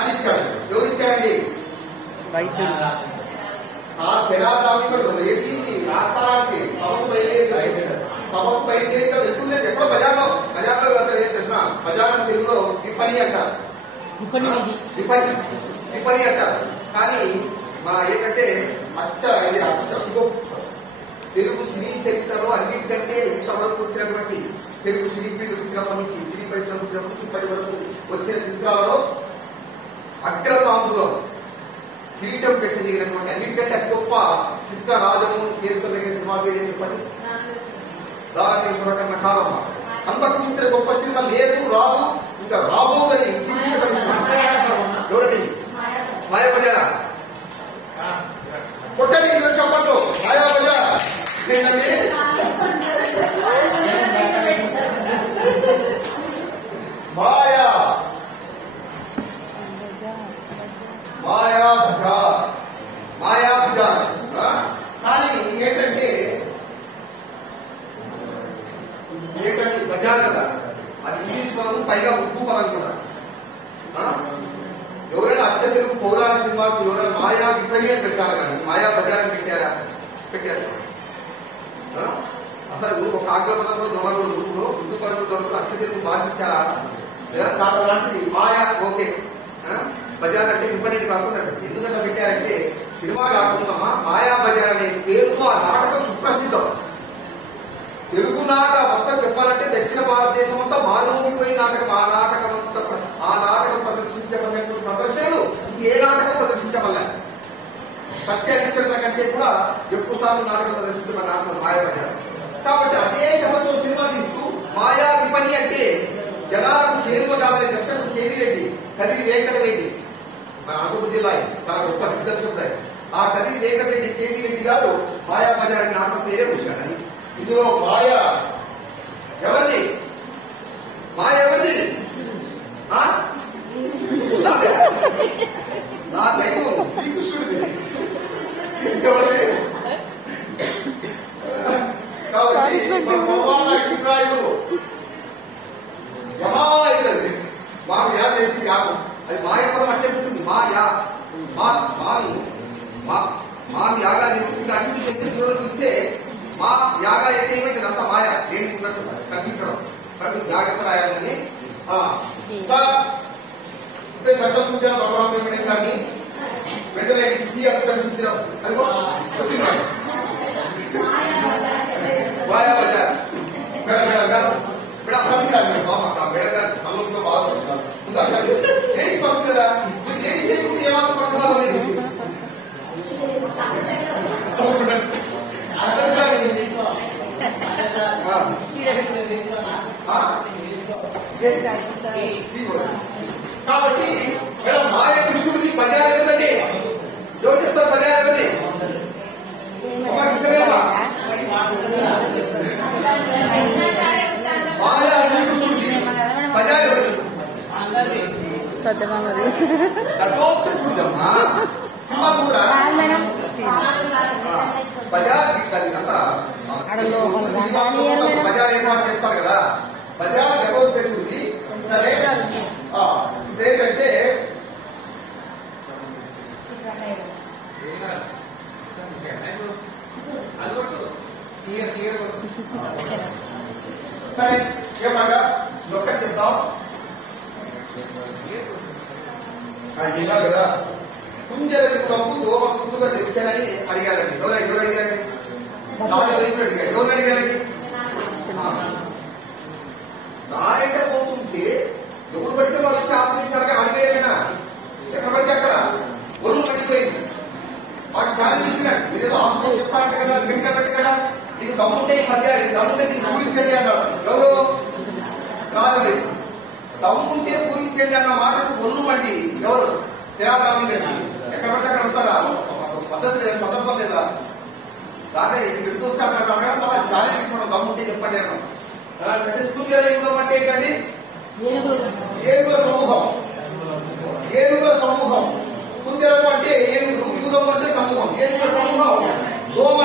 అని ఇచ్చాడు. ఎవరు ఇచ్చారండి? రైతులు. ఆ తెరాదామికుడు ఏది రాష్ట్రానికి సభకు బయలుదేరిగా వెళ్తుండేది. ఎక్కడో బజార్లో తెలిసిన బజార్ తెలుగులో విపణి అంటారు. విపణి అంటారు. కానీ మన ఏంటంటే అచ్చ తెలుగు సినీ చరిత్రలో అన్నిటికంటే ఇంతవరకు వచ్చినటువంటి తెలుగు సినీ ఫీల్డ్ పుట్టినప్పటి నుంచి, సినీ పరిశ్రమ పుట్టినప్పటి నుంచి ఇప్పటి వరకు వచ్చిన చిత్రాలలో అగ్రతాంబులో కిరీటం పెట్టదిగినటువంటి అన్నిటికంటే అతి గొప్ప చిత్ర రాజము పేరుతోనే సినిమా పేరు చెప్పండి. దాని పురకన్న కాలమ్మ. అంతకు మించిన గొప్ప సినిమా లేదు, రాదు, ఇంకా రాబోదని ఎవరండి? మాయాబజారా. కొట్టండి చెప్పండి. మాయాబజారా ఏంటండి? మాయాబజార్. కానీ ఏంటంటే బజార్ కదా, అది ఇంగ్లీష్ పదం, పైగా ఉర్దూ పదం కూడా. ఎవరైనా అత్య తెలుగు పౌరాణిక సినిమాకు ఎవరైనా మాయా విపణి అని పెట్టారు, కానీ మాయా బజార్ అని పెట్టారా? పెట్టారు. అసలు ఒక ఆంగ్ల పదంలో దొరకకూడదు, ఉర్దూ పదంలో దొరకదు, అత్య తెలుగు భాష ఇచ్చారా? లేదా తాట లాంటిది మాయా. ఓకే, బజార్ అంటే విపణి కాకుండా ఎందుకంటే పెట్టారంటే సినిమా కాకుండా మాయా బజార్ అనే పేరుతో ఆ నాటకం సుప్రసిద్ధం. తెలుగు నాట మొత్తం చెప్పాలంటే దక్షిణ భారతదేశం అంతా మారుమోగిపోయిన నాటకం. ఆ నాటకం ప్రదర్శించబడినటువంటి ప్రదర్శనలు ఏ నాటకం ప్రదర్శించబడలే. సత్యహరిశ్చంద్ర కంటే కూడా ఎక్కువ సార్లు నాటకం ప్రదర్శించబడిన నాటకం మాయాబజార్. కాబట్టి అదే కథతో సినిమా తీస్తూ మాయా విపణి అంటే జనాలకు చేరువ కాదని దర్శకుడు కేవీ రెడ్డి, కదిరి వెంకటరెడ్డి, మన అనంతపురం జిల్లా చాలా గొప్ప దిగ్దర్శకుడు. ఆ కదిరి వెంకటరెడ్డి కేవీ రెడ్డి గారు మాయాబజార్ అనే నాటకం పేరే వచ్చాడు. అది ఇందులో మాయ ఎవరిది? మాయ ఎవరిది? నా దైవం శ్రీకృష్ణుడిది. ఎవరిది? కాబట్టి అభిప్రాయుడు యమాయిది మాకు యా చేసింది యాగం. అది మాయపరం అంటే ఉంటుంది. మా యాగాన్ని అన్ని శక్తులు చూస్తే మా యాగా అయితే ఏమైతే అంత మాయ ఏంటున్నట్టు కనిపించడం. కాబట్టి జాగ్రత్త రాయాలని సగం పూజ భగవాన్ కానీ వెంటనే అది వచ్చింది. మాయాబజార్ అల్లంతో బాధపడుతున్నారు. లేడీస్ పడుతుంది కదా, లేడీస్ అయితే ఏమాత్రం పక్షపాతం లేదు. కాబట్టి మాయ కృష్ణుడిది బజార్ ఎవరండి? ఎవరు చెప్తారు బజార్ ఎవరిది? మాయా శ్రీకృష్ణుడిది బజార్ ఎవరిది? సత్యభామది. చూడమ్మా సినిమా కూడా బజార్ బజార్ ఏర్పాటు చేస్తారు కదా, బజార్ డెపోజిటెడ్. సరే, ఇప్పుడు ఏంటంటే సరే ఏమగా ఒక్కటి చెప్తాం కదా. కుంజర యుగము దోమ కుంటుగా తెచ్చారని అడిగారండి. ఎవరు అడిగారండి? ఎవరు అడిగారండి? దారెంటే పోతుంటే ఎవరు పడితే వాళ్ళు వచ్చి ఆపేసారుగా అడిగేనా? ఎక్కడ పడితే అక్కడ ఒళ్ళు పడిపోయింది. వాడు చాలా తీసుకున్నాడు. మీరు ఏదో హాస్పిటల్ చెప్తారంట కదా, సెంటర్ కదా, నీకు దమ్ముంటే ఈ మధ్య దమ్ముంటే నీకు పూరించండి అన్నాడు. ఎవరు? కాదండి. దమ్ముంటే పూరించండి అన్న మాటకు ఒళ్ళు మండి ఎవరు? తెరాదామి. ఎక్కడ పడితే అక్కడ వస్తారా? పద్ధతి లేదా, సందర్భం లేదా? దాన్ని పెడుతూ వచ్చాక చాలా తీసుకున్నాం. దమ్ముంటే చెప్పండి అన్నాం. కుంజర యుగం అంటే ఏంటండి? ఏనుగుల సమూహం. ఏనుగుల సమూహం. కుంజరం అంటే ఏనుగు, యుగం అంటే సమూహం. ఏనుగుల సమూహం. దోమ.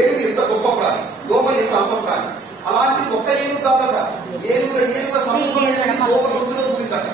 ఏనుగు ఎంత గొప్ప ప్రాణి, దోమ ఎంత అల్ప ప్రాణి. అలాంటి ఒక్క ఏనుగు కాదట, ఏనుగుల సమూహం ఏంటంటే దోమ గుర్తులో కూడిందట.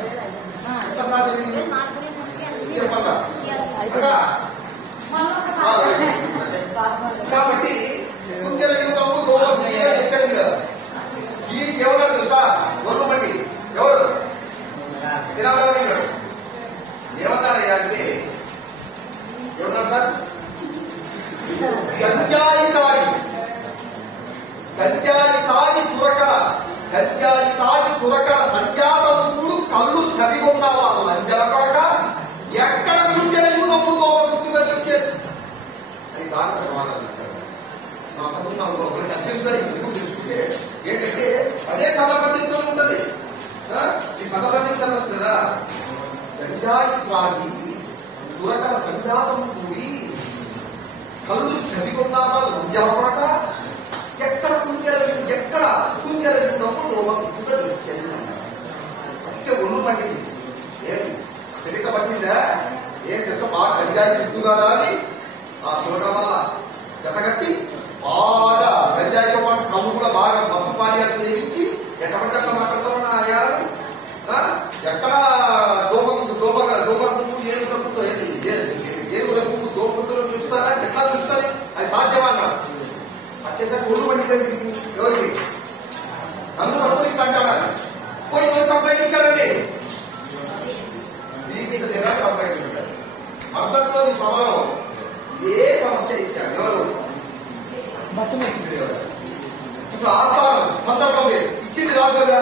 గంజాయి త్రాగి దురకల సంజాతం కూడి కళ్ళు చదివున్నారా లంజాపడక ఎక్కడ కుంజరగినప్పు దోమ కుట్టుగా వచ్చాను అంటే ఒళ్ళు పండింది. ఏం తెలియక పట్టిందా? ఏం తెలుసా? బాగా గంజాయి తిద్దుగా అని ఆ దురకల వల్ల గతగట్టి బాగా గంజాయితో పాటు కళ్ళు కూడా బాగా మత్తు పానీయాలు సేవించి ఎట్టబడ్డ మాట్లాడతామన్నా అయ్యారు. ఎక్కడ దోమ గుంపు ఏనుగుల గుంపు ఏనుగుల గుంపు దోమ గుంపులో చూస్తారా? ఎట్లా చూస్తారు? అది సాధ్యమా? వచ్చేసరికి ఒళ్ళు పండింది ఎవరికి? నన్ను పట్టుకుని ఇట్లా అంటాడు. పోయి ఎవరు కంప్లైంట్ ఇచ్చాడండి? దీనికి కంప్లైంట్ ఇచ్చాడు. మరుసట్లో ఈ సభలో ఏ సమస్య ఇచ్చాడు? ఎవరు? ఇప్పుడు ఆస్థానం సందర్భం లేదు, ఇచ్చింది రాదు కదా.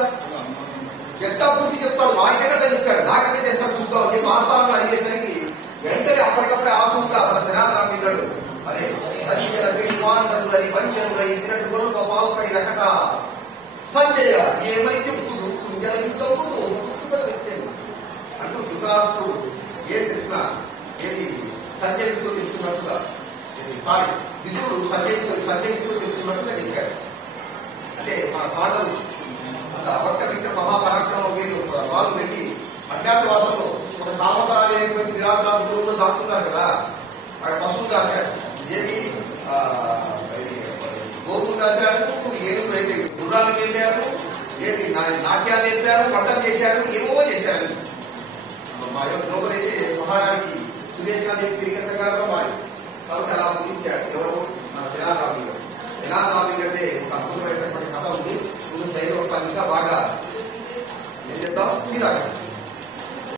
ఎంత పూర్తి చెప్తాడు? వాడికైనా చెప్పాడు, నాకైతే ఎంత చూస్తావు చెప్పి ఆస్థానం అడిగేసరికి వెంటనే అప్పటికప్పుడే ఆసుగా మన దినాలు పిల్లడు అదే పంచనులైనట్టు గొలుప బాగుపడి రకట సంజయ ఏమని చెప్తుడు అంటూ ధృతరాష్ట్రుడు ఏం తెలిసిన ఏది సంజయుడితో చెప్తున్నట్టుగా సారీ విధుడు సంజయుడితో చెప్తున్నట్టుగా చెప్పాడు. అంటే మన పాటలు అంత అవక్క విక్ర మహాపరాక్రమం వీళ్ళు వాళ్ళు పెట్టి అజ్ఞాతవాసంలో ఒక సామంతరాలైనటువంటి నిరాటంలో దాక్కున్నారు కదా. అక్కడ పశువులు కాశారు, ఏది గోపులు కాశారు, ఏనుగు అయితే గుర్రాలు పెట్టారు, ఏది నాట్యాలు చెప్పారు, వంటలు చేశారు, ఏమో చేశారు. మా యొక్క ద్రౌపది అయితే మహారాణికి సుదేశాన్ని తిరిగెత్తగారుగా మారి కాబట్టి అలా ఊహించాడు. ఎవరు? మన తెనాలి కంటే ఒక అద్భుతమైనటువంటి కథ ఉంది. ముందు స్థాయిలో 10 నిమిషాలు బాగా ఏం చెప్తాం తీరాలి.